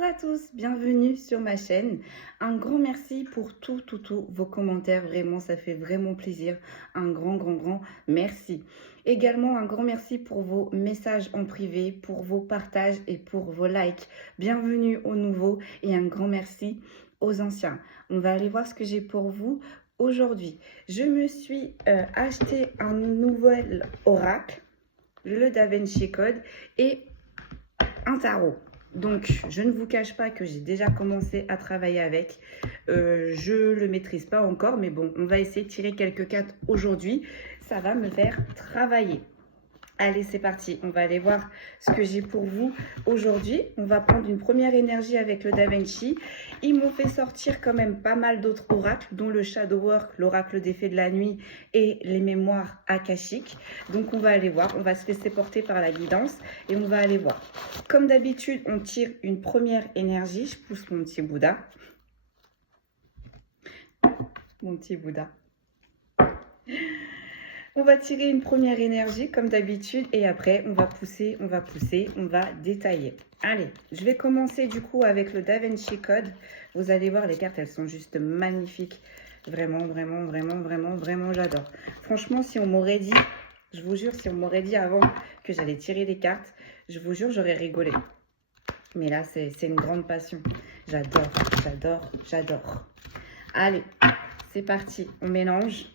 Bonjour à tous, bienvenue sur ma chaîne. Un grand merci pour tous vos commentaires, vraiment ça fait vraiment plaisir. Un grand merci. Également un grand merci pour vos messages en privé, pour vos partages et pour vos likes. Bienvenue aux nouveaux et un grand merci aux anciens. On va aller voir ce que j'ai pour vous aujourd'hui. Je me suis acheté un nouvel oracle, le Da Vinci Code et un tarot. Donc, je ne vous cache pas que j'ai déjà commencé à travailler avec. Je ne le maîtrise pas encore, mais bon, on va essayer de tirer quelques cartes aujourd'hui. Ça va me faire travailler. Allez, c'est parti. On va aller voir ce que j'ai pour vous aujourd'hui. On va prendre une première énergie avec le Da Vinci. Ils m'ont fait sortir quand même pas mal d'autres oracles, dont le Shadow Work, l'oracle des fées de la nuit et les mémoires akashiques. Donc, on va aller voir. On va se laisser porter par la guidance et on va aller voir. Comme d'habitude, on tire une première énergie. Je pousse mon petit Bouddha. Mon petit Bouddha. On va tirer une première énergie comme d'habitude et après on va pousser, on va détailler. Allez, je vais commencer du coup avec le Da Vinci Code. Vous allez voir, les cartes, elles sont juste magnifiques. Vraiment, j'adore. Franchement, si on m'aurait dit, je vous jure, si on m'aurait dit avant que j'allais tirer les cartes, je vous jure, j'aurais rigolé. Mais là, c'est une grande passion. J'adore. Allez, c'est parti, on mélange.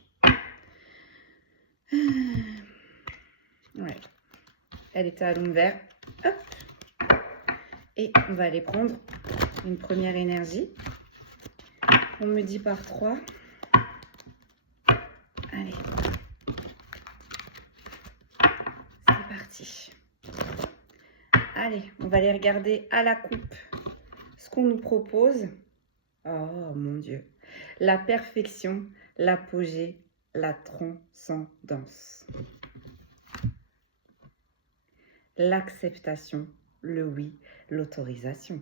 Ouais, elle était à l'envers. Hop. Et on va aller prendre une première énergie. On me dit par 3. Allez. C'est parti. Allez, on va aller regarder à la coupe ce qu'on nous propose. Oh mon Dieu. La perfection, l'apogée, la transcendance. L'acceptation, le oui, l'autorisation.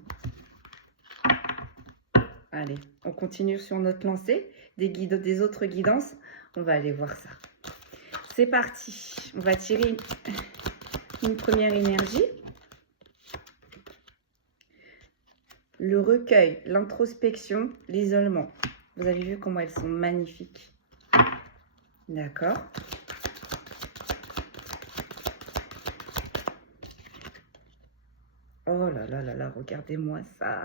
Allez, on continue sur notre lancée des autres guidances. On va aller voir ça. C'est parti. On va tirer une première énergie. Le recueil, l'introspection, l'isolement. Vous avez vu comment elles sont magnifiques. D'accord. Oh là là, regardez-moi ça.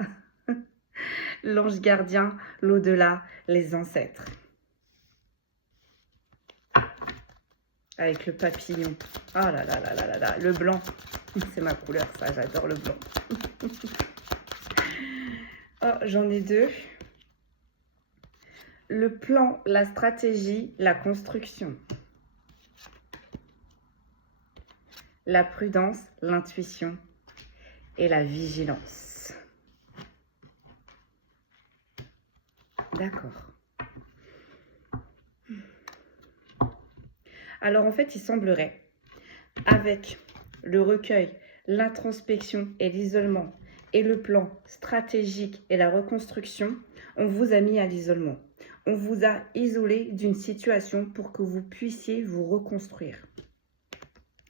L'ange gardien, l'au-delà, les ancêtres. Avec le papillon. Oh là là, le blanc. C'est ma couleur, ça, j'adore le blanc. Oh, j'en ai deux. Le plan, la stratégie, la construction. La prudence, l'intuition et la vigilance. D'accord. Alors, en fait, il semblerait, avec le recueil, l'introspection et l'isolement, et le plan stratégique et la reconstruction, on vous a mis à l'isolement. On vous a isolé d'une situation pour que vous puissiez vous reconstruire.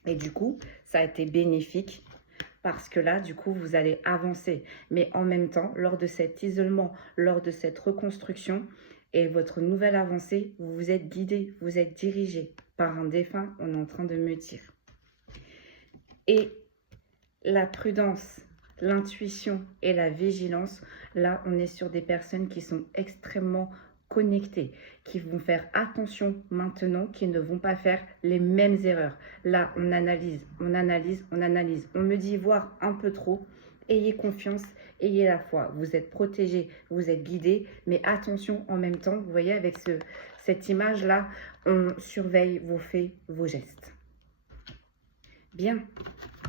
Et du coup, ça a été bénéfique parce que là, du coup, vous allez avancer. Mais en même temps, lors de cet isolement, lors de cette reconstruction et votre nouvelle avancée, vous vous êtes guidé, vous êtes dirigé par un défunt, on est en train de me dire. Et la prudence, l'intuition et la vigilance, là, on est sur des personnes qui sont extrêmement connectées, qui vont faire attention maintenant, qui ne vont pas faire les mêmes erreurs. Là, on analyse. On me dit voir un peu trop. Ayez confiance, ayez la foi. Vous êtes protégés, vous êtes guidés, mais attention en même temps, vous voyez, avec cette image-là, on surveille vos faits, vos gestes. Bien,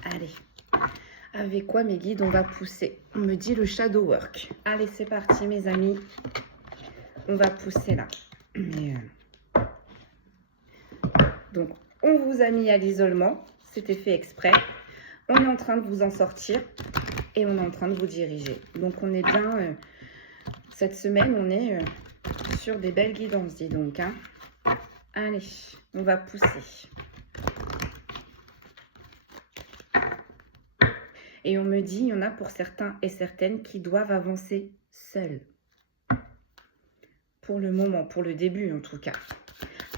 allez. Avec quoi, mes guides, on va pousser? On me dit le Shadow Work. Allez, c'est parti, mes amis. On va pousser là. Donc, on vous a mis à l'isolement. C'était fait exprès. On est en train de vous en sortir. Et on est en train de vous diriger. Donc, on est bien... cette semaine, on est sur des belles guidances, dis donc. Hein. Allez, on va pousser. Et on me dit, il y en a pour certains et certaines qui doivent avancer seuls. Pour le moment, pour le début en tout cas.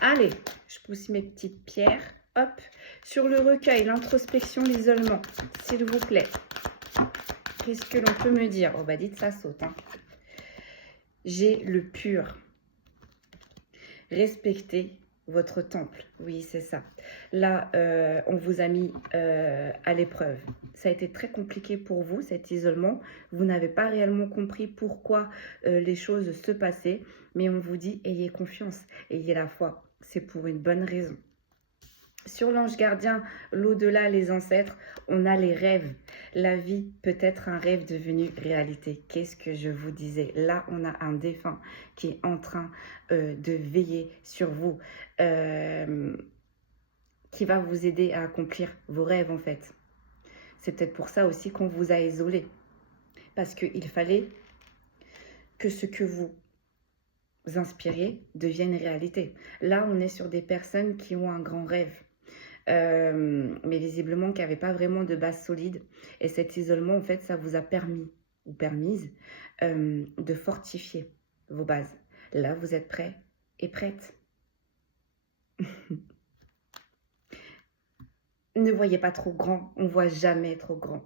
Allez, je pousse mes petites pierres. Hop, sur le recueil, l'introspection, l'isolement, s'il vous plaît. Qu'est-ce que l'on peut me dire? Oh bah dites ça saute. Hein. J'ai le pur. Respectez votre temple. Oui, c'est ça. Là, on vous a mis à l'épreuve. Ça a été très compliqué pour vous, cet isolement. Vous n'avez pas réellement compris pourquoi les choses se passaient. Mais on vous dit, ayez confiance, ayez la foi. C'est pour une bonne raison. Sur l'ange gardien, l'au-delà, les ancêtres, on a les rêves. La vie peut être un rêve devenu réalité. Qu'est-ce que je vous disais? Là, on a un défunt qui est en train de veiller sur vous, qui va vous aider à accomplir vos rêves en fait. C'est peut-être pour ça aussi qu'on vous a isolé. Parce qu'il fallait que ce que vous inspiriez devienne réalité. Là, on est sur des personnes qui ont un grand rêve. Mais visiblement qui n'avait pas vraiment de base solide. Et cet isolement, en fait, ça vous a permis ou permise de fortifier vos bases. Là, vous êtes prêts et prêtes. Ne voyez pas trop grand, on ne voit jamais trop grand.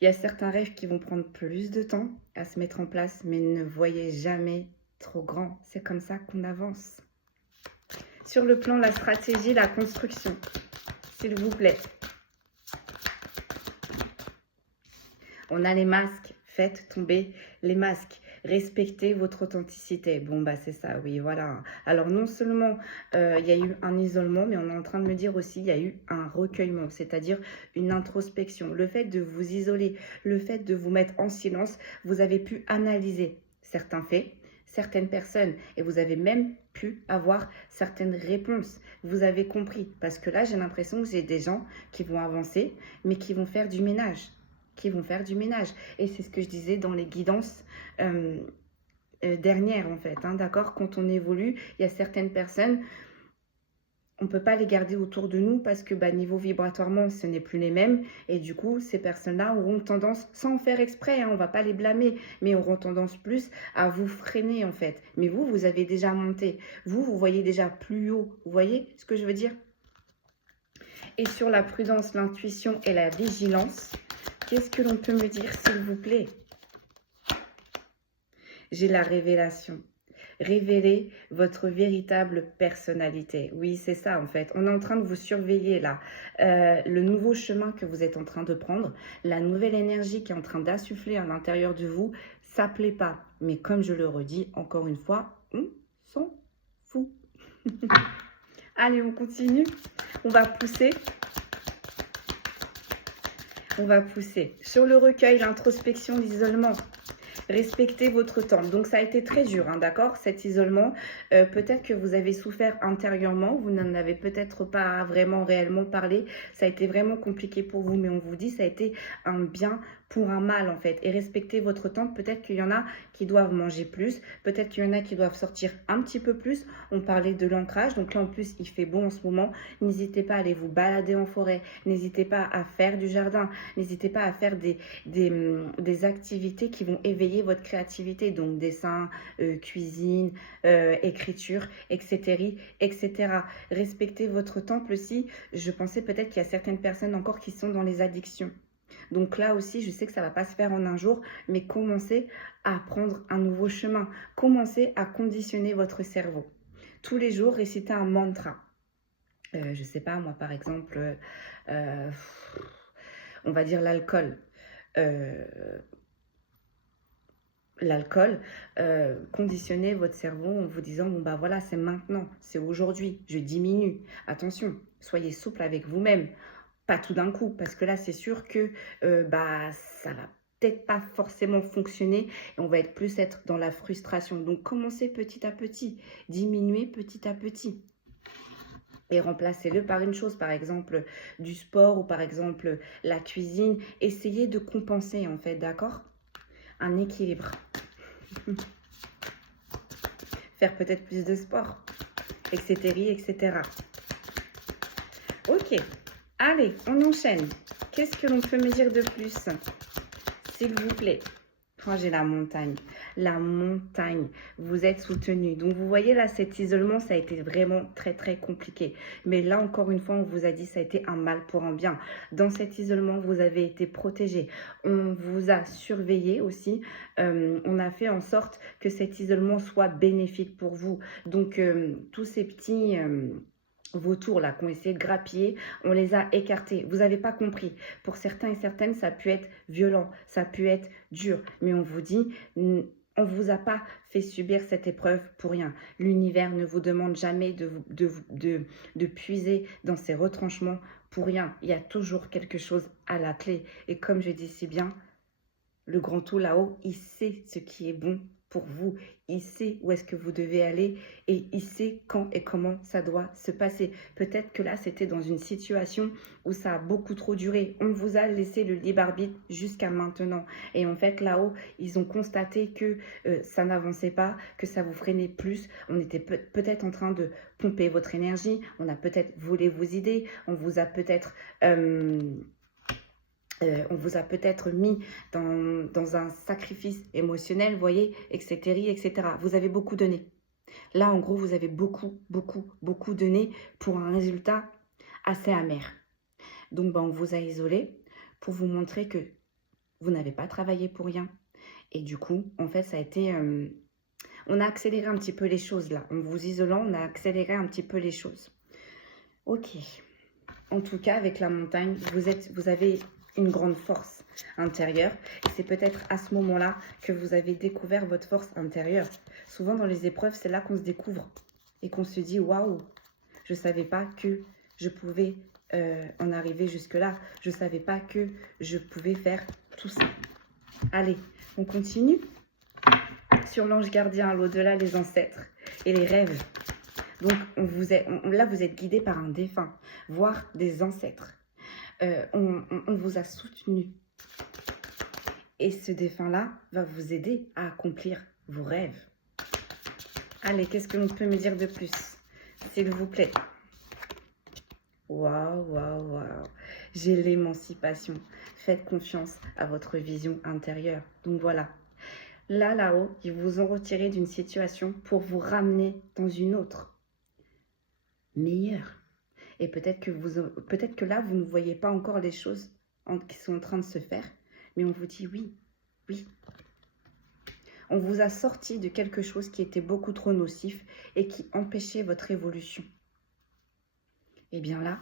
Il y a certains rêves qui vont prendre plus de temps à se mettre en place, mais ne voyez jamais trop grand. C'est comme ça qu'on avance. Sur le plan, la stratégie, la construction, s'il vous plaît. On a les masques. Faites tomber les masques. Respectez votre authenticité. Bon, bah c'est ça, oui, voilà. Alors, non seulement il y a eu un isolement, mais on est en train de me dire aussi il y a eu un recueillement, c'est-à-dire une introspection. Le fait de vous isoler, le fait de vous mettre en silence, vous avez pu analyser certains faits, certaines personnes et vous avez même pu avoir certaines réponses. Vous avez compris parce que là, j'ai l'impression que j'ai des gens qui vont avancer mais qui vont faire du ménage. Et c'est ce que je disais dans les guidances dernières en fait. Hein, d'accord? Quand on évolue, il y a certaines personnes, on ne peut pas les garder autour de nous parce que niveau vibratoirement, ce n'est plus les mêmes. Et du coup, ces personnes-là auront tendance, sans faire exprès, hein, on ne va pas les blâmer, mais auront tendance plus à vous freiner en fait. Mais vous, vous avez déjà monté. Vous voyez déjà plus haut. Vous voyez ce que je veux dire? Et sur la prudence, l'intuition et la vigilance, qu'est-ce que l'on peut me dire, s'il vous plaît? J'ai la révélation. Révélez votre véritable personnalité. Oui, c'est ça en fait. On est en train de vous surveiller là. Le nouveau chemin que vous êtes en train de prendre, la nouvelle énergie qui est en train d'insuffler à l'intérieur de vous, ça ne plaît pas. Mais comme je le redis encore une fois, on s'en fout. Allez, on continue. On va pousser. On va pousser. Sur le recueil, l'introspection, l'isolement. Respectez votre temps. Donc, ça a été très dur, hein, d'accord, cet isolement. Peut-être que vous avez souffert intérieurement. Vous n'en avez peut-être pas vraiment réellement parlé. Ça a été vraiment compliqué pour vous. Mais on vous dit, ça a été un bien pour un mal, en fait. Et respectez votre temps. Peut-être qu'il y en a qui doivent manger plus. Peut-être qu'il y en a qui doivent sortir un petit peu plus. On parlait de l'ancrage. Donc là, en plus, il fait beau en ce moment. N'hésitez pas à aller vous balader en forêt. N'hésitez pas à faire du jardin. N'hésitez pas à faire des activités qui vont éveiller votre créativité, donc dessin, cuisine, écriture, etc., etc. Respectez votre temple aussi. Je pensais peut-être qu'il y a certaines personnes encore qui sont dans les addictions. Donc là aussi, je sais que ça ne va pas se faire en un jour, mais commencez à prendre un nouveau chemin. Commencez à conditionner votre cerveau. Tous les jours, récitez un mantra. Je ne sais pas, moi par exemple, on va dire l'alcool. Conditionnez votre cerveau en vous disant, bon bah voilà, c'est maintenant, c'est aujourd'hui, je diminue. Attention, soyez souple avec vous-même, pas tout d'un coup, parce que là, c'est sûr que ça va peut-être pas forcément fonctionner et on va être dans la frustration. Donc, commencez petit à petit, diminuez petit à petit. Et remplacez-le par une chose, par exemple du sport ou par exemple la cuisine. Essayez de compenser en fait, d'accord? Un équilibre. Faire peut-être plus de sport, etc., etc. Ok, allez, on enchaîne. Qu'est-ce que l'on peut me dire de plus, s'il vous plaît? Oh, j'ai la montagne. La montagne. Vous êtes soutenu. Donc, vous voyez là, cet isolement, ça a été vraiment très, très compliqué. Mais là, encore une fois, on vous a dit ça a été un mal pour un bien. Dans cet isolement, vous avez été protégé. On vous a surveillé aussi. On a fait en sorte que cet isolement soit bénéfique pour vous. Donc, tous ces petits... vautours là qui ont essayé de grappiller, on les a écartés. Vous n'avez pas compris. Pour certains et certaines, ça a pu être violent, ça a pu être dur. Mais on vous dit, on ne vous a pas fait subir cette épreuve pour rien. L'univers ne vous demande jamais de puiser dans ses retranchements pour rien. Il y a toujours quelque chose à la clé. Et comme je dis si bien, le grand tout là-haut, il sait ce qui est bon pour vous. Il sait où est-ce que vous devez aller et il sait quand et comment ça doit se passer. Peut-être que là, c'était dans une situation où ça a beaucoup trop duré. On vous a laissé le libre arbitre jusqu'à maintenant. Et en fait, là-haut, ils ont constaté que ça n'avançait pas, que ça vous freinait plus. On était peut-être en train de pomper votre énergie. On a peut-être volé vos idées. On vous a peut-être... on vous a peut-être mis dans un sacrifice émotionnel, vous voyez, etc., etc. Vous avez beaucoup donné. Là, en gros, vous avez beaucoup, beaucoup, beaucoup donné pour un résultat assez amer. Donc, on vous a isolé pour vous montrer que vous n'avez pas travaillé pour rien. Et du coup, en fait, ça a été... on a accéléré un petit peu les choses là. En vous isolant, on a accéléré un petit peu les choses. Ok. En tout cas, avec la montagne, vous avez une grande force intérieure. Et c'est peut-être à ce moment-là que vous avez découvert votre force intérieure. Souvent, dans les épreuves, c'est là qu'on se découvre et qu'on se dit « Waouh, je ne savais pas que je pouvais en arriver jusque-là. Je ne savais pas que je pouvais faire tout ça. » Allez, on continue sur l'ange gardien à l'au-delà, les ancêtres et les rêves. Donc, là, vous êtes guidé par un défunt, voire des ancêtres. On vous a soutenu. Et ce défunt-là va vous aider à accomplir vos rêves. Allez, qu'est-ce que l'on peut me dire de plus, s'il vous plaît? Waouh, waouh, waouh. J'ai l'émancipation. Faites confiance à votre vision intérieure. Donc voilà. Là-haut, ils vous ont retiré d'une situation pour vous ramener dans une autre. Meilleure. Et peut-être que là, vous ne voyez pas encore les choses qui sont en train de se faire. Mais on vous dit oui, oui. On vous a sorti de quelque chose qui était beaucoup trop nocif et qui empêchait votre évolution. Et bien là,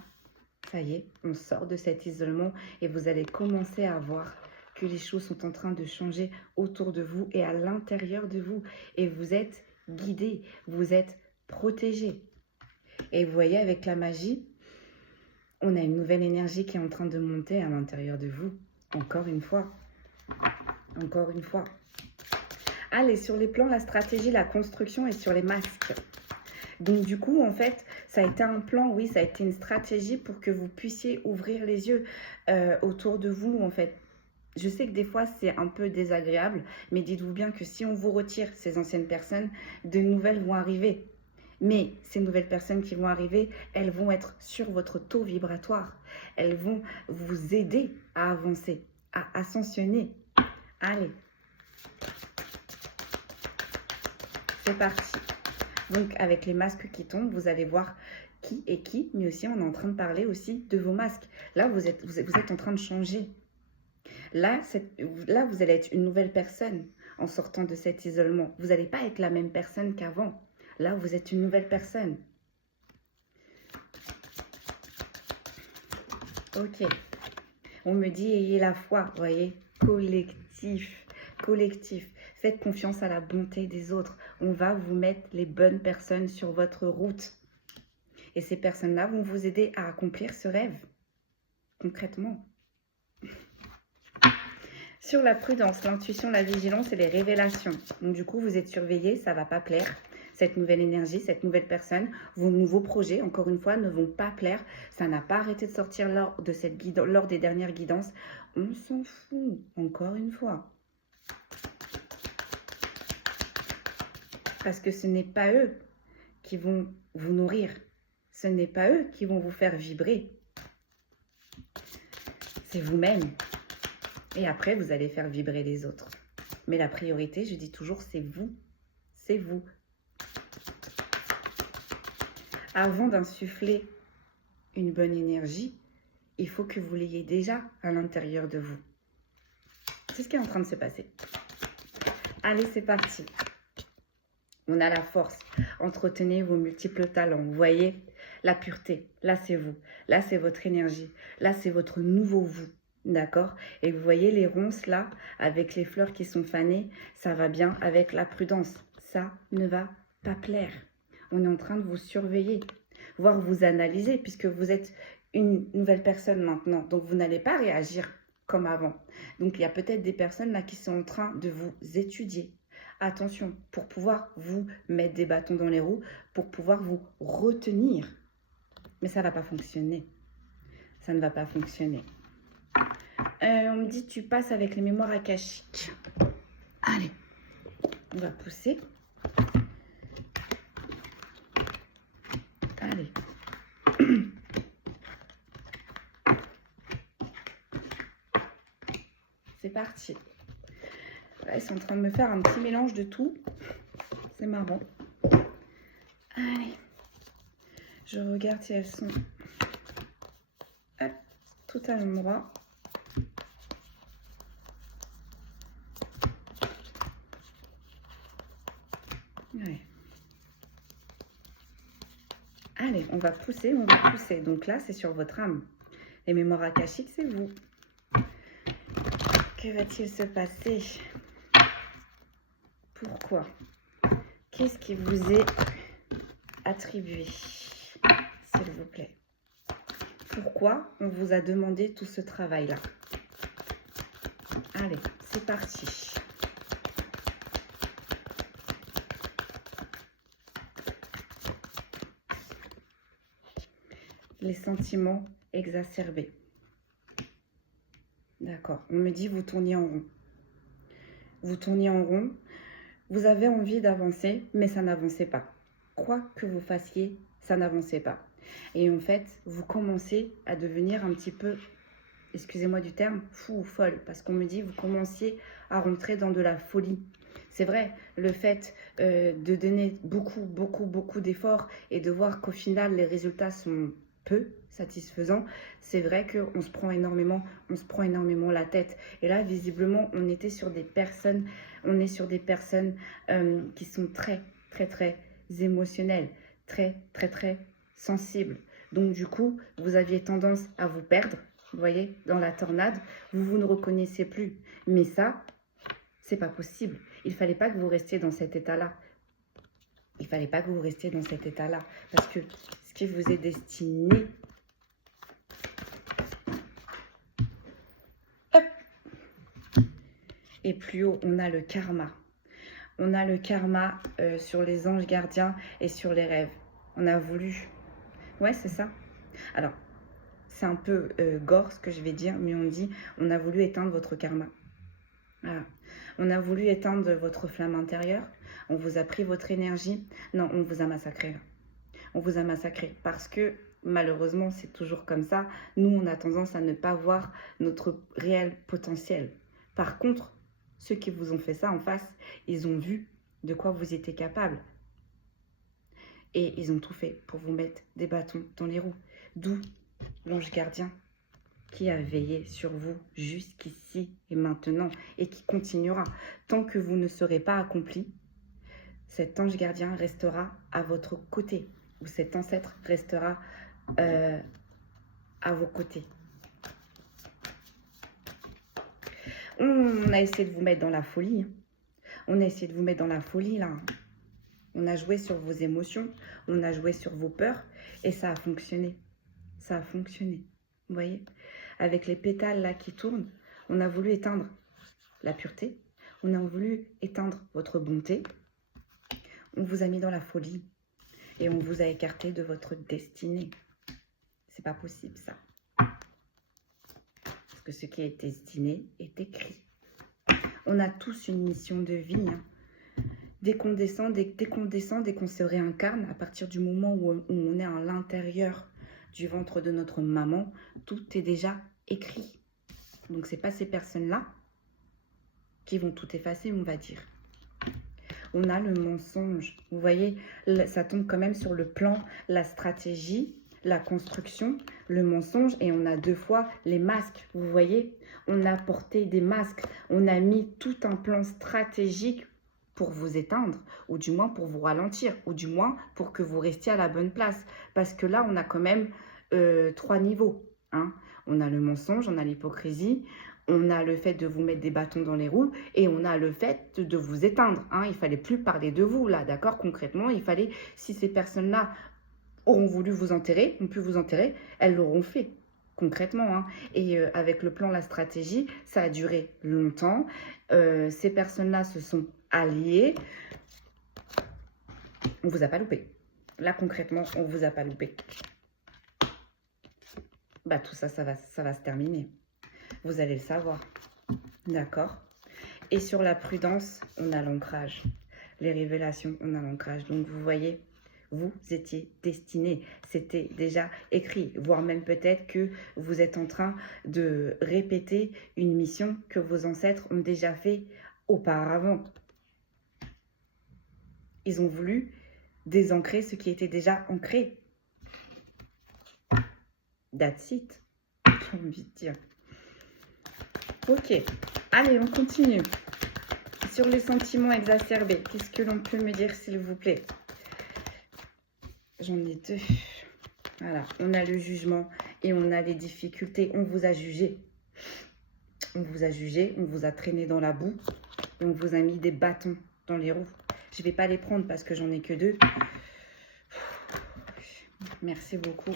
ça y est, on sort de cet isolement et vous allez commencer à voir que les choses sont en train de changer autour de vous et à l'intérieur de vous. Et vous êtes guidés, vous êtes protégés. Et vous voyez, avec la magie, on a une nouvelle énergie qui est en train de monter à l'intérieur de vous. Encore une fois. Encore une fois. Allez, sur les plans, la stratégie, la construction et sur les masques. Donc, du coup, en fait, ça a été un plan, oui, ça a été une stratégie pour que vous puissiez ouvrir les yeux autour de vous, en fait. Je sais que des fois, c'est un peu désagréable, mais dites-vous bien que si on vous retire ces anciennes personnes, de nouvelles vont arriver. Mais ces nouvelles personnes qui vont arriver, elles vont être sur votre taux vibratoire. Elles vont vous aider à avancer, à ascensionner. Allez. C'est parti. Donc, avec les masques qui tombent, vous allez voir qui est qui, mais aussi on est en train de parler aussi de vos masques. Là, vous êtes en train de changer. Là, vous allez être une nouvelle personne en sortant de cet isolement. Vous n'allez pas être la même personne qu'avant. Là, vous êtes une nouvelle personne. Ok. On me dit, ayez la foi, vous voyez. Collectif. Collectif. Faites confiance à la bonté des autres. On va vous mettre les bonnes personnes sur votre route. Et ces personnes-là vont vous aider à accomplir ce rêve. Concrètement. Sur la prudence, l'intuition, la vigilance et les révélations. Donc du coup, vous êtes surveillé, ça ne va pas plaire. Cette nouvelle énergie, cette nouvelle personne, vos nouveaux projets, encore une fois, ne vont pas plaire. Ça n'a pas arrêté de sortir lors des dernières guidances. On s'en fout, encore une fois. Parce que ce n'est pas eux qui vont vous nourrir. Ce n'est pas eux qui vont vous faire vibrer. c'est vous-même. Et après, vous allez faire vibrer les autres. Mais la priorité, je dis toujours, c'est vous. C'est vous. Avant d'insuffler une bonne énergie, il faut que vous l'ayez déjà à l'intérieur de vous. C'est ce qui est en train de se passer. Allez, c'est parti. On a la force. Entretenez vos multiples talents. Vous voyez, la pureté, là c'est vous. Là c'est votre énergie. Là c'est votre nouveau vous. D'accord? Et vous voyez les ronces là, avec les fleurs qui sont fanées, ça va bien avec la prudence. Ça ne va pas plaire. On est en train de vous surveiller, voire vous analyser, puisque vous êtes une nouvelle personne maintenant. Donc vous n'allez pas réagir comme avant. Donc il y a peut-être des personnes là qui sont en train de vous étudier. Attention, pour pouvoir vous mettre des bâtons dans les roues, pour pouvoir vous retenir. Mais ça ne va pas fonctionner. Ça ne va pas fonctionner. On me dit, tu passes avec les mémoires akashiques. Allez, on va pousser. Allez. C'est parti. Là, ils sont en train de me faire un petit mélange de tout. C'est marrant. Allez. Je regarde si elles sont tout à l'endroit. Ouais. Allez, on va pousser, on va pousser. Donc là, c'est sur votre âme. Les mémoires akashiques, c'est vous. Que va-t-il se passer? Pourquoi? Qu'est-ce qui vous est attribué, s'il vous plaît? Pourquoi on vous a demandé tout ce travail-là? Allez, c'est parti. Les sentiments exacerbés. D'accord. On me dit, vous tournez en rond. Vous tournez en rond. Vous avez envie d'avancer, mais ça n'avançait pas. Quoi que vous fassiez, ça n'avançait pas. Et en fait, vous commencez à devenir un petit peu, excusez-moi du terme, fou ou folle. Parce qu'on me dit, vous commenciez à rentrer dans de la folie. C'est vrai, le fait de donner beaucoup d'efforts et de voir qu'au final, les résultats sont peu satisfaisants, c'est vrai qu'on se prend énormément la tête. Et là, visiblement, on est sur des personnes qui sont très émotionnelles, très sensibles. Donc du coup, vous aviez tendance à vous perdre, vous voyez, dans la tornade, vous ne reconnaissez plus. Mais ça, c'est pas possible. Il fallait pas que vous restiez dans cet état-là. Il fallait pas que vous restiez dans cet état-là. Parce que ce qui vous est destiné... Hop. Et plus haut, on a le karma. On a le karma sur les anges gardiens et sur les rêves. On a voulu... Ouais, c'est ça. Alors, c'est un peu gore ce que je vais dire, mais on dit, on a voulu éteindre votre karma. Voilà. On a voulu éteindre votre flamme intérieure. On vous a pris votre énergie. Non, on vous a massacré. On vous a massacré parce que malheureusement, c'est toujours comme ça. Nous, on a tendance à ne pas voir notre réel potentiel. Par contre, ceux qui vous ont fait ça en face, ils ont vu de quoi vous étiez capable. Et ils ont tout fait pour vous mettre des bâtons dans les roues. D'où l'ange gardien qui a veillé sur vous jusqu'ici et maintenant et qui continuera. Tant que vous ne serez pas accompli, cet ange gardien restera à votre côté ou cet ancêtre restera à vos côtés. On a essayé de vous mettre dans la folie. On a essayé de vous mettre dans la folie là. On a joué sur vos émotions, on a joué sur vos peurs et ça a fonctionné. Ça a fonctionné. Vous voyez? Avec les pétales là qui tournent, on a voulu éteindre la pureté, on a voulu éteindre votre bonté. On vous a mis dans la folie et on vous a écarté de votre destinée. C'est pas possible ça. Parce que ce qui est destiné est écrit. On a tous une mission de vie. Hein. Dès qu'on descend, dès qu'on se réincarne, à partir du moment où on est à l'intérieur du ventre de notre maman, tout est déjà écrit. Donc, ce n'est pas ces personnes-là qui vont tout effacer, on va dire. On a le mensonge. Vous voyez, ça tombe quand même sur le plan, la stratégie, la construction, le mensonge. Et on a 2 fois les masques. Vous voyez, on a porté des masques. On a mis tout un plan stratégique pour vous éteindre, ou du moins pour vous ralentir, ou du moins pour que vous restiez à la bonne place. Parce que là, on a quand même 3 niveaux. Hein. On a le mensonge, on a l'hypocrisie, on a le fait de vous mettre des bâtons dans les roues et on a le fait de vous éteindre. Hein. Il ne fallait plus parler de vous, là, d'accord? Concrètement, il fallait, si ces personnes-là auront voulu vous enterrer, ont pu vous enterrer, elles l'auront fait, concrètement. Hein. Et avec le plan, la stratégie, ça a duré longtemps. Ces personnes-là se sont alliées. On ne vous a pas loupé. Là, concrètement, on ne vous a pas loupé. Bah, tout ça, ça va se terminer. Vous allez le savoir. D'accord? Et sur la prudence, on a l'ancrage. Les révélations, on a l'ancrage. Donc, vous voyez, vous étiez destiné. C'était déjà écrit. Voire même peut-être que vous êtes en train de répéter une mission que vos ancêtres ont déjà fait auparavant. Ils ont voulu désancrer ce qui était déjà ancré. That's it. J'ai envie de dire. Ok, allez, on continue. Sur les sentiments exacerbés, qu'est-ce que l'on peut me dire, s'il vous plaît? J'en ai 2. Voilà, on a le jugement et on a les difficultés. On vous a jugé. On vous a jugé, on vous a traîné dans la boue. Et on vous a mis des bâtons dans les roues. Je ne vais pas les prendre parce que j'en ai que 2. Merci beaucoup.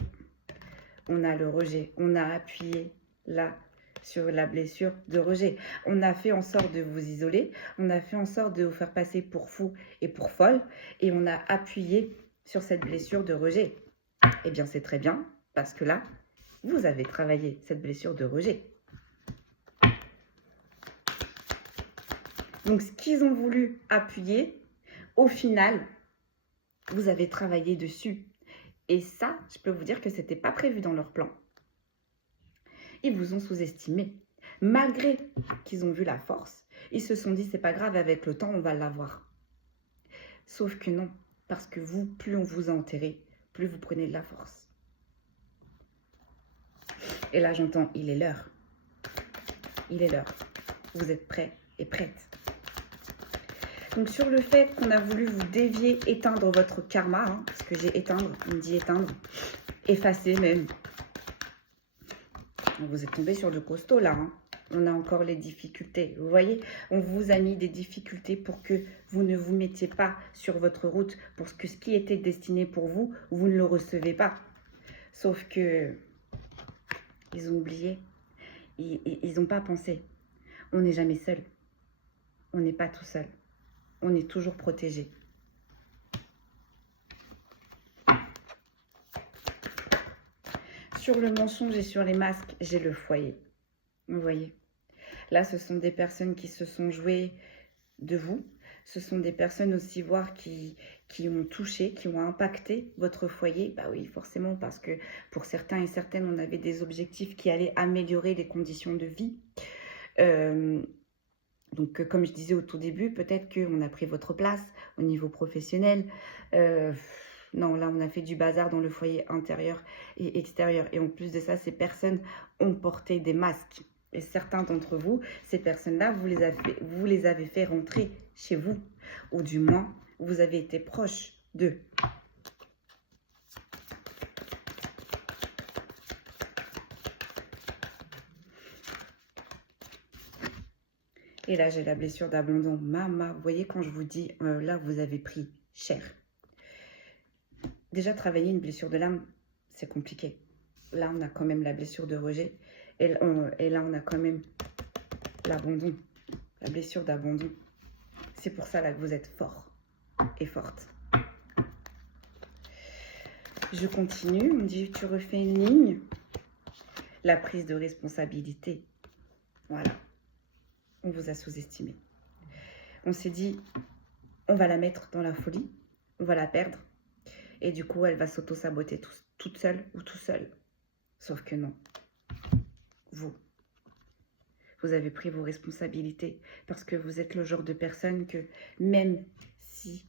On a le rejet. On a appuyé là sur la blessure de rejet. On a fait en sorte de vous isoler, on a fait en sorte de vous faire passer pour fou et pour folle, et on a appuyé sur cette blessure de rejet. Eh bien, c'est très bien, parce que là, vous avez travaillé cette blessure de rejet. Donc, ce qu'ils ont voulu appuyer, au final, vous avez travaillé dessus. Et ça, je peux vous dire que ce n'était pas prévu dans leur plan. Ils vous ont sous-estimé. Malgré qu'ils ont vu la force, ils se sont dit, c'est pas grave, avec le temps, on va l'avoir. Sauf que non, parce que vous, plus on vous a enterré, plus vous prenez de la force. Et là, j'entends, il est l'heure. Il est l'heure. Vous êtes prêts et prêtes. Donc, sur le fait qu'on a voulu vous dévier, éteindre votre karma, hein, parce que j'ai éteindre, on me dit éteindre, effacer même. Vous êtes tombé sur le costaud là, hein. On a encore les difficultés. Vous voyez, on vous a mis des difficultés pour que vous ne vous mettiez pas sur votre route, pour que ce qui était destiné pour vous, vous ne le recevez pas. Sauf que ils ont oublié, ils n'ont pas pensé. On n'est jamais seul. On n'est pas tout seul. On est toujours protégé. Sur le mensonge et sur les masques, j'ai le foyer. Vous voyez, là, ce sont des personnes qui se sont jouées de vous. Ce sont des personnes aussi, voire qui ont touché, qui ont impacté votre foyer. Bah oui, forcément, parce que pour certains et certaines, on avait des objectifs qui allaient améliorer les conditions de vie. Donc, comme je disais au tout début, peut-être qu'on a pris votre place au niveau professionnel. Non, là, on a fait du bazar dans le foyer intérieur et extérieur. Et en plus de ça, ces personnes ont porté des masques. Et certains d'entre vous, ces personnes-là, vous les avez fait rentrer chez vous. Ou du moins, vous avez été proche d'eux. Et là, j'ai la blessure d'abandon. Maman, vous voyez, quand je vous dis, là, vous avez pris cher. Déjà, travailler une blessure de l'âme, c'est compliqué. Là, on a quand même la blessure de rejet. Et là, on a quand même l'abandon, la blessure d'abandon. C'est pour ça là que vous êtes fort et forte. Je continue. On me dit, tu refais une ligne. La prise de responsabilité. Voilà. On vous a sous-estimé. On s'est dit, on va la mettre dans la folie. On va la perdre. Et du coup, elle va s'auto-saboter toute seule ou tout seul. Sauf que non. Vous Vous avez pris vos responsabilités parce que vous êtes le genre de personne que même si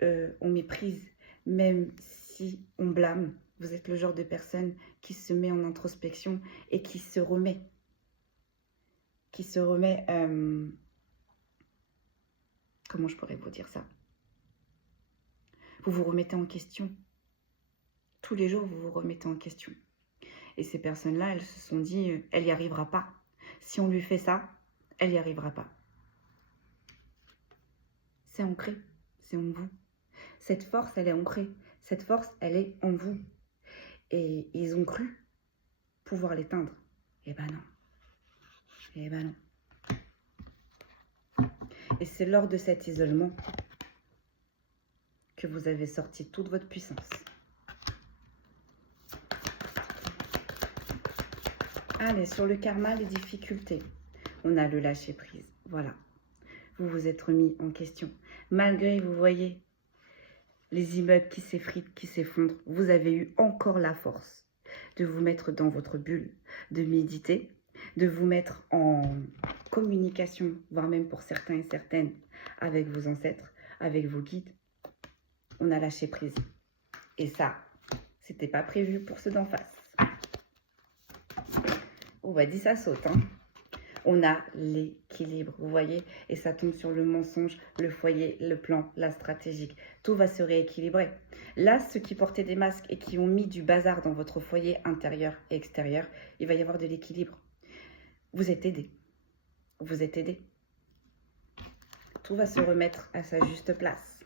on méprise, même si on blâme, vous êtes le genre de personne qui se met en introspection et qui se remet. Comment je pourrais vous dire ça? Vous vous remettez en question. Tous les jours, vous vous remettez en question. Et ces personnes-là, elles se sont dit, elle n'y arrivera pas. Si on lui fait ça, elle n'y arrivera pas. C'est ancré, c'est en vous. Cette force, elle est ancrée. Cette force, elle est en vous. Et ils ont cru pouvoir l'éteindre. Eh ben non. Eh ben non. Et c'est lors de cet isolement que vous avez sorti toute votre puissance. Allez, sur le karma, les difficultés. On a le lâcher-prise. Voilà. Vous vous êtes remis en question. Malgré, vous voyez, les immeubles qui s'effritent, qui s'effondrent, vous avez eu encore la force de vous mettre dans votre bulle, de méditer, de vous mettre en communication, voire même pour certains et certaines, avec vos ancêtres, avec vos guides. On a lâché prise. Et ça, c'était pas prévu pour ceux d'en face. On va dire ça saute, hein. On a l'équilibre, vous voyez, et ça tombe sur le mensonge, le foyer, le plan, la stratégique. Tout va se rééquilibrer. Là, ceux qui portaient des masques et qui ont mis du bazar dans votre foyer intérieur et extérieur, il va y avoir de l'équilibre. Vous êtes aidés. Vous êtes aidés. Tout va se remettre à sa juste place.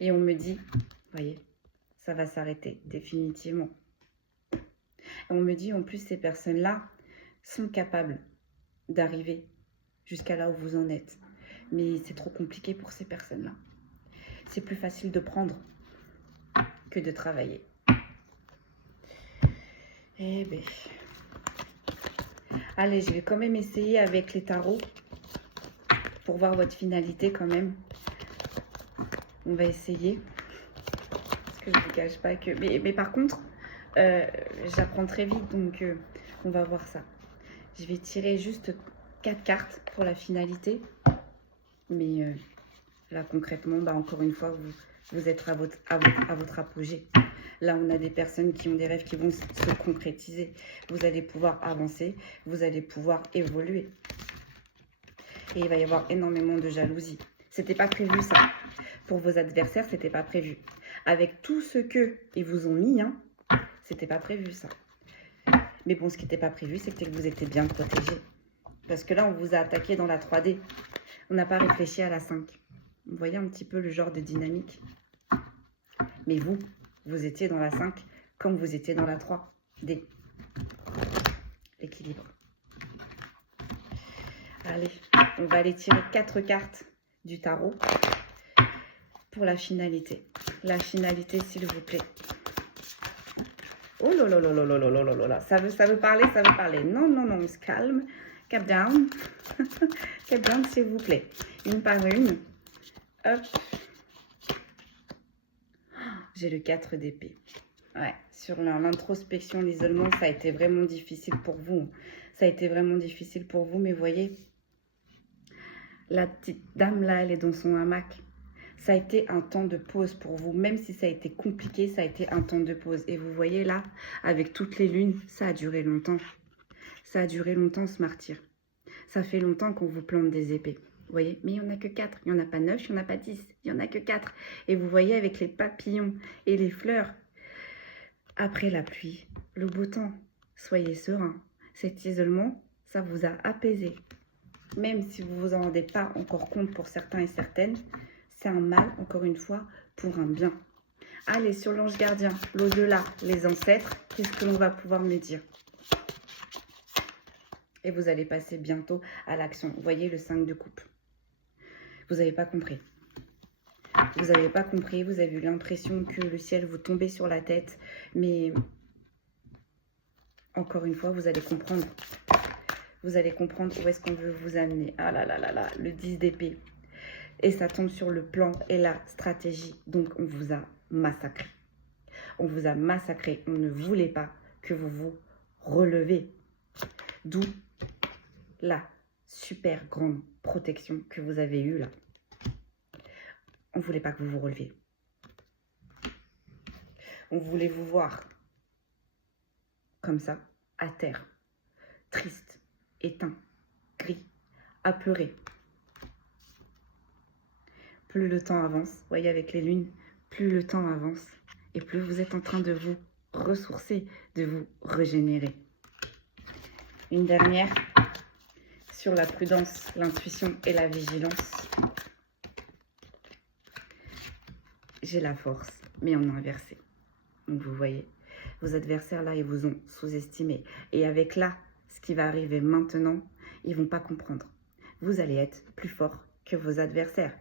Et on me dit, voyez, ça va s'arrêter définitivement. On me dit en plus ces personnes-là sont capables d'arriver jusqu'à là où vous en êtes. Mais c'est trop compliqué pour ces personnes-là. C'est plus facile de prendre que de travailler. Eh bien. Allez, je vais quand même essayer avec les tarots pour voir votre finalité quand même. On va essayer. Parce que je ne vous cache pas que... Mais par contre... j'apprends très vite, donc on va voir ça. Je vais tirer juste 4 cartes pour la finalité. Mais là, concrètement, encore une fois, vous êtes à votre apogée. Là, on a des personnes qui ont des rêves qui vont se concrétiser. Vous allez pouvoir avancer, vous allez pouvoir évoluer. Et il va y avoir énormément de jalousie. C'était pas prévu, ça. Pour vos adversaires, c'était pas prévu. Avec tout ce qu'ils vous ont mis, hein, c'était pas prévu, ça. Mais bon, ce qui n'était pas prévu, c'était que vous étiez bien protégé. Parce que là, on vous a attaqué dans la 3D. On n'a pas réfléchi à la 5. Vous voyez un petit peu le genre de dynamique. Mais vous étiez dans la 5 comme vous étiez dans la 3D. L'équilibre. Allez, on va aller tirer 4 cartes du tarot pour la finalité. La finalité, s'il vous plaît. Oh là là là là là là là là là. Ça veut parler, ça veut parler. Non, non, non, on se calme. Cap down. Cap down, s'il vous plaît. Une par une. Hop. J'ai le 4 d'épée. Ouais, sur l'introspection, l'isolement, ça a été vraiment difficile pour vous. Ça a été vraiment difficile pour vous, mais voyez, la petite dame là, elle est dans son hamac. Ça a été un temps de pause pour vous. Même si ça a été compliqué, ça a été un temps de pause. Et vous voyez là, avec toutes les lunes, ça a duré longtemps. Ça a duré longtemps ce martyr. Ça fait longtemps qu'on vous plante des épées. Vous voyez, mais il n'y en a que 4. Il n'y en a pas 9, il n'y en a pas 10. Il n'y en a que 4. Et vous voyez avec les papillons et les fleurs, après la pluie, le beau temps, soyez serein. Cet isolement, ça vous a apaisé. Même si vous ne vous en rendez pas encore compte pour certains et certaines, c'est un mal, encore une fois, pour un bien. Allez, sur l'ange gardien, l'au-delà, les ancêtres, qu'est-ce que l'on va pouvoir me dire? Et vous allez passer bientôt à l'action. Vous voyez le 5 de coupe. Vous n'avez pas compris. Vous n'avez pas compris, vous avez eu l'impression que le ciel vous tombait sur la tête. Mais, encore une fois, vous allez comprendre. Vous allez comprendre où est-ce qu'on veut vous amener. Ah là là là là, le 10 d'épée. Et ça tombe sur le plan et la stratégie. Donc, on vous a massacré. On vous a massacré. On ne voulait pas que vous vous relevez. D'où la super grande protection que vous avez eue là. On ne voulait pas que vous vous releviez. On voulait vous voir comme ça, à terre, triste, éteint, gris, apeuré. Plus le temps avance, vous voyez avec les lunes, plus le temps avance et plus vous êtes en train de vous ressourcer, de vous régénérer. Une dernière sur la prudence, l'intuition et la vigilance. J'ai la force, mais en inversé. Donc vous voyez, vos adversaires là, ils vous ont sous-estimé. Et avec là, ce qui va arriver maintenant, ils ne vont pas comprendre. Vous allez être plus fort que vos adversaires.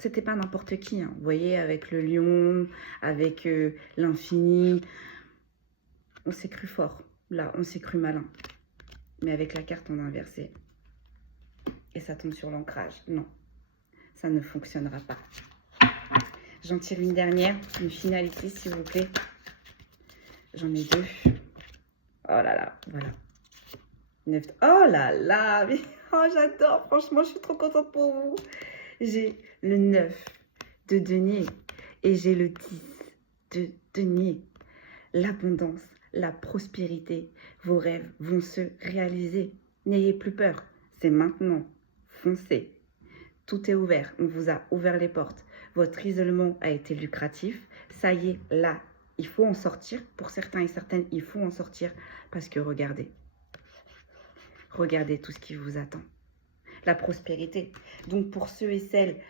C'était pas n'importe qui, hein. Vous voyez, avec le lion, avec l'infini, on s'est cru fort. Là, on s'est cru malin. Mais avec la carte en inversé, et ça tombe sur l'ancrage. Non, ça ne fonctionnera pas. J'en tire une dernière, une finale ici, s'il vous plaît. J'en ai deux. Oh là là, voilà. 9. Oh là là, mais oh, j'adore. Franchement, je suis trop contente pour vous. J'ai le 9 de denier et j'ai le 10 de denier. L'abondance, la prospérité, vos rêves vont se réaliser. N'ayez plus peur, c'est maintenant. Foncez. Tout est ouvert, on vous a ouvert les portes. Votre isolement a été lucratif. Ça y est, là, il faut en sortir. Pour certains et certaines, il faut en sortir parce que regardez. Regardez tout ce qui vous attend. La prospérité. Donc, pour ceux et celles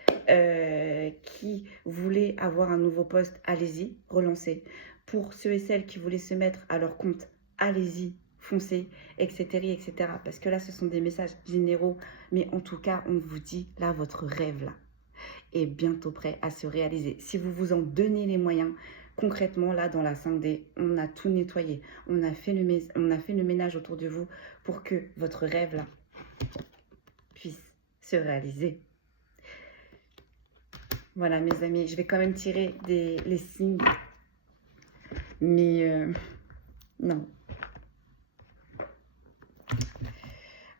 qui voulaient avoir un nouveau poste, allez-y, relancez. Pour ceux et celles qui voulaient se mettre à leur compte, allez-y, foncez, etc., etc. Parce que là, ce sont des messages généraux. Mais en tout cas, on vous dit, là, votre rêve, là, est bientôt prêt à se réaliser. Si vous vous en donnez les moyens, concrètement, là, dans la 5D, on a tout nettoyé. On a fait le ménage autour de vous pour que votre rêve, là, puisse se réaliser. Voilà, mes amis, je vais quand même tirer les signes. Mais non.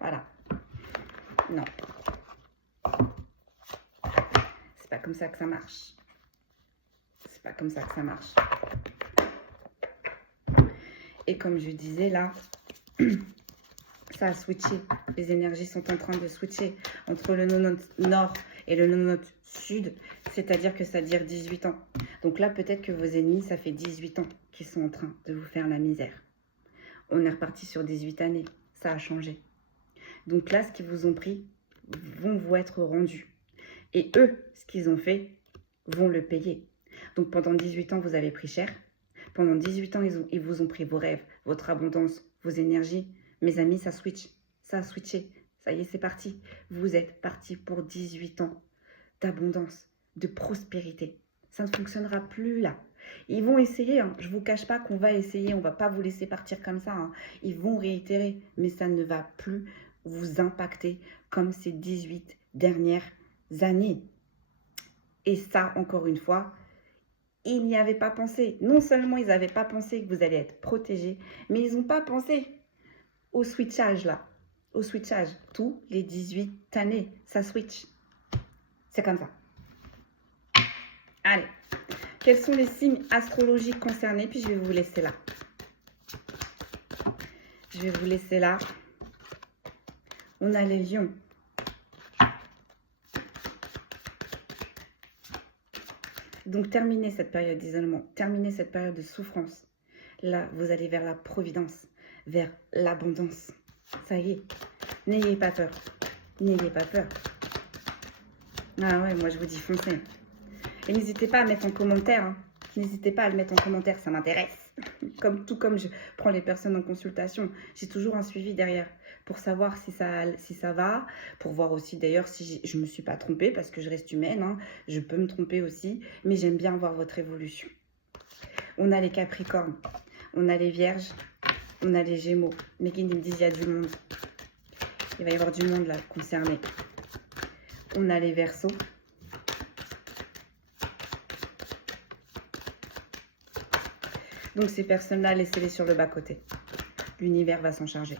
Voilà. Non. C'est pas comme ça que ça marche. C'est pas comme ça que ça marche. Et comme je disais là, ça a switché. Les énergies sont en train de switcher entre le no-note nord et le no-note sud. C'est-à-dire que ça dure 18 ans. Donc là, peut-être que vos ennemis, ça fait 18 ans qu'ils sont en train de vous faire la misère. On est reparti sur 18 années. Ça a changé. Donc là, ce qu'ils vous ont pris vont vous être rendus. Et eux, ce qu'ils ont fait, vont le payer. Donc pendant 18 ans, vous avez pris cher. Pendant 18 ans, ils vous ont pris vos rêves, votre abondance, vos énergies. Mes amis, ça switch. Ça a switché. Ça y est, c'est parti. Vous êtes partis pour 18 ans d'abondance, de prospérité. Ça ne fonctionnera plus là. Ils vont essayer, hein. Je ne vous cache pas qu'on va essayer. On ne va pas vous laisser partir comme ça, hein. Ils vont réitérer, mais ça ne va plus vous impacter comme ces 18 dernières années. Et ça, encore une fois, ils n'y avaient pas pensé. Non seulement ils n'avaient pas pensé que vous allez être protégés, mais ils n'ont pas pensé au switchage là. Au switchage. Tous les 18 années, ça switch. C'est comme ça. Allez. Quels sont les signes astrologiques concernés? Puis je vais vous laisser là. Je vais vous laisser là. On a les lions. Donc, terminez cette période d'isolement, terminez cette période de souffrance. Là, vous allez vers la providence, vers l'abondance. Ça y est, n'ayez pas peur. N'ayez pas peur. Ah ouais, moi je vous dis foncez. Et n'hésitez pas à mettre en commentaire. Hein. N'hésitez pas à le mettre en commentaire, ça m'intéresse. Tout comme je prends les personnes en consultation, j'ai toujours un suivi derrière pour savoir si ça va, pour voir aussi d'ailleurs si je ne me suis pas trompée parce que je reste humaine, hein, je peux me tromper aussi, mais j'aime bien voir votre évolution. On a les Capricornes, on a les Vierges, on a les Gémeaux. Mais qui nous disent il y a du monde. Il va y avoir du monde là concerné. On a les Verseaux. Donc ces personnes-là, laissez-les sur le bas-côté. L'univers va s'en charger.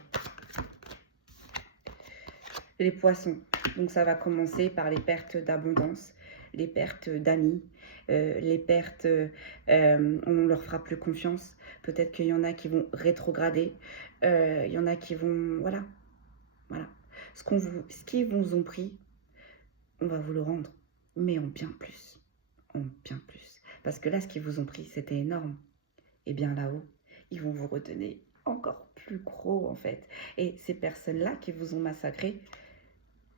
Les poissons, donc ça va commencer par les pertes d'abondance, les pertes d'amis, les pertes, on ne leur fera plus confiance. Peut-être qu'il y en a qui vont rétrograder, il y en a qui vont, voilà. Ce qu'ils vous ont pris, on va vous le rendre, mais en bien plus, Parce que là, ce qu'ils vous ont pris, c'était énorme. Et bien là-haut, ils vont vous retenir encore plus gros, en fait. Et ces personnes-là qui vous ont massacré,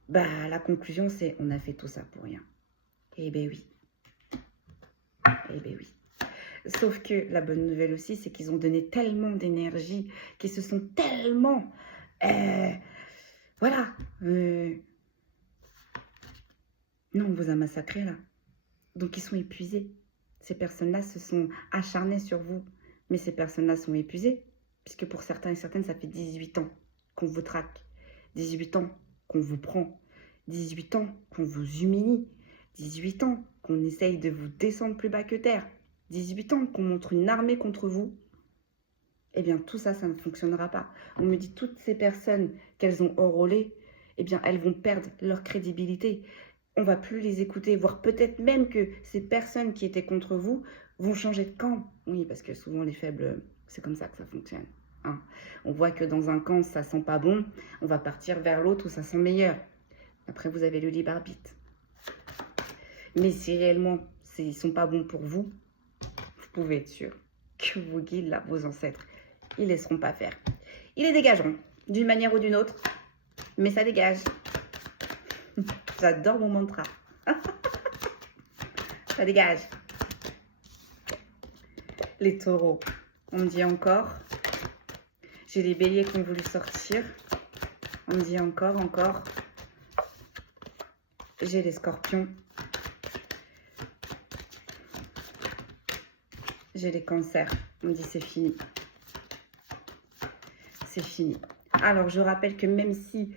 bah, la conclusion, c'est on a fait tout ça pour rien. Eh ben oui. Sauf que la bonne nouvelle aussi, c'est qu'ils ont donné tellement d'énergie, qu'ils se sont tellement... voilà. Non, on vous a massacré là. Donc ils sont épuisés. Ces personnes-là se sont acharnées sur vous. Mais ces personnes-là sont épuisées. Puisque pour certains et certaines, ça fait 18 ans qu'on vous traque. 18 ans qu'on vous prend. 18 ans qu'on vous humilie. 18 ans qu'on essaye de vous descendre plus bas que terre. 18 ans qu'on montre une armée contre vous. Eh bien, tout ça, ça ne fonctionnera pas. On me dit toutes ces personnes qu'elles ont enrôlées, eh bien, elles vont perdre leur crédibilité. On ne va plus les écouter, voire peut-être même que ces personnes qui étaient contre vous vont changer de camp. Oui, parce que souvent, les faibles, c'est comme ça que ça fonctionne. Hein. On voit que dans un camp, ça sent pas bon. On va partir vers l'autre où ça sent meilleur. Après, vous avez le libre arbitre. Mais si réellement, ils ne sont pas bons pour vous, vous pouvez être sûr que vos guides, là, vos ancêtres, ils ne laisseront pas faire. Ils les dégageront, d'une manière ou d'une autre, mais ça dégage. J'adore mon mantra. Ça dégage. Les taureaux, on me dit encore. J'ai les béliers qui ont voulu sortir. On me dit encore. J'ai les scorpions. J'ai les cancers. On me dit c'est fini. C'est fini. Alors, je rappelle que même si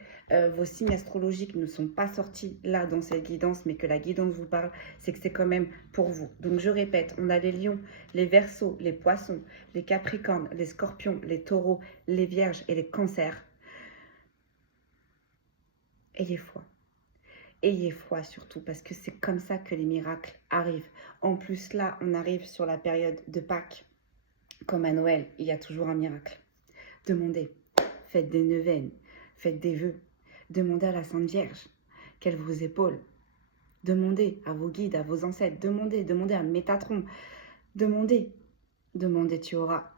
vos signes astrologiques ne sont pas sortis là dans cette guidance, mais que la guidance vous parle, c'est que c'est quand même pour vous. Donc, je répète, on a les lions, les verseaux, les poissons, les capricornes, les scorpions, les taureaux, les vierges et les cancers. Ayez foi. Ayez foi surtout, parce que c'est comme ça que les miracles arrivent. En plus, là, on arrive sur la période de Pâques. Comme à Noël, il y a toujours un miracle. Demandez, faites des neuvaines, faites des vœux. Demandez à la Sainte Vierge qu'elle vous épaule. Demandez à vos guides, à vos ancêtres. Demandez à Métatron. Demandez, tu auras.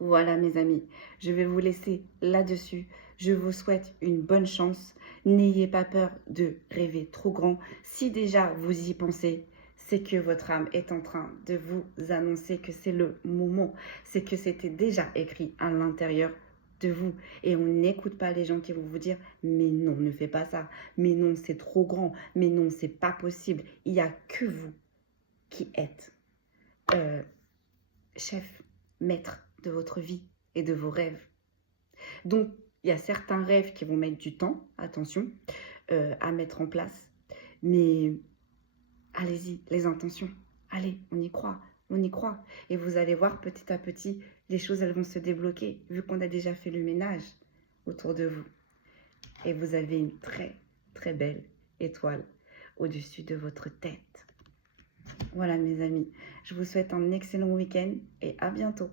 Voilà mes amis, je vais vous laisser là-dessus. Je vous souhaite une bonne chance. N'ayez pas peur de rêver trop grand. Si déjà vous y pensez, c'est que votre âme est en train de vous annoncer que c'est le moment. C'est que c'était déjà écrit à l'intérieur de vous. Et on n'écoute pas les gens qui vont vous dire « Mais non, ne fais pas ça. Mais non, c'est trop grand. Mais non, c'est pas possible. » Il n'y a que vous qui êtes chef, maître de votre vie et de vos rêves. Donc, il y a certains rêves qui vont mettre du temps, attention, à mettre en place. Mais allez-y, les intentions. Allez, on y croit. Et vous allez voir petit à petit, les choses, elles vont se débloquer, vu qu'on a déjà fait le ménage autour de vous. Et vous avez une très, très belle étoile au-dessus de votre tête. Voilà mes amis, je vous souhaite un excellent week-end et à bientôt.